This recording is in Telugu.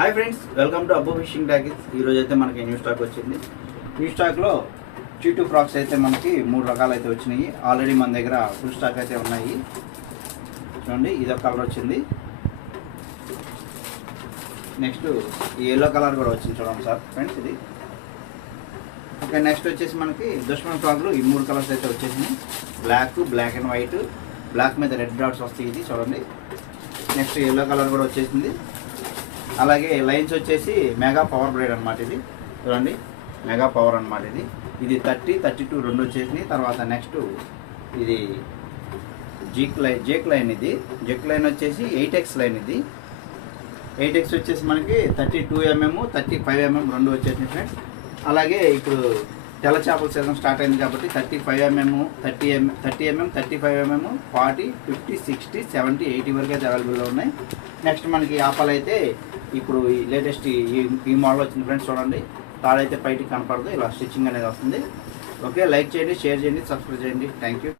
Hi friends welcome to Abbo fishing talkies. ఈరోజు అయితే మనకి న్యూ స్టాక్ వచ్చింది. న్యూ స్టాక్లో చీటు ఫ్రాక్స్ అయితే మనకి మూడు రకాలు అయితే వచ్చినాయి. ఆల్రెడీ మన దగ్గర ఫుల్ స్టాక్ అయితే ఉన్నాయి. చూడండి ఇదొక కలర్ వచ్చింది. నెక్స్ట్ ఎల్లో కలర్ కూడా వచ్చింది చూడండి సార్ ఫ్రెండ్స్ ఇది. ఓకే నెక్స్ట్ వచ్చేసి మనకి దుష్మన్ ఫ్రాక్లు ఈ మూడు కలర్స్ అయితే వచ్చేసినాయి. Black black and white black మీద రెడ్ డాట్స్ వస్తాయి ఇది చూడండి. నెక్స్ట్ ఎల్లో కలర్ కూడా వచ్చేసింది. అలాగే లైన్స్ వచ్చేసి మెగా పవర్ బ్లేడ్ అనమాట ఇది. చూడండి మెగా పవర్ అనమాట ఇది. ఇది థర్టీ థర్టీ టూ రెండు వచ్చేసినాయి. తర్వాత నెక్స్ట్ ఇది జీక్ లైన్ జేక్ లైన్ ఇది. జెక్ లైన్ వచ్చేసి ఎయిట్ ఎక్స్ లైన్ ఇది. ఎయిట్ ఎక్స్ వచ్చేసి మనకి thirty two MM thirty five MM రెండు వచ్చేసినాయి ఫ్రెండ్స్. అలాగే ఇప్పుడు తెల్ల చేపల సీజన్ స్టార్ట్ అయింది కాబట్టి thirty five MM thirty MM thirty MM thirty five MM forty fifty sixty seventy eighty వరకు అయితే అవైలబుల్లో ఉన్నాయి. నెక్స్ట్ మనకి ఆపాలు అయితే ఇప్పుడు ఈ లేటెస్ట్ ఈ ఈ మోడల్ వచ్చింది ఫ్రెండ్స్ చూడండి. తాడైతే బయటికి కనపడదు ఇలా స్టిచ్చింగ్ అనేది వస్తుంది. ఓకే లైక్ చేయండి షేర్ చేయండి సబ్స్క్రైబ్ చేయండి. Thank you.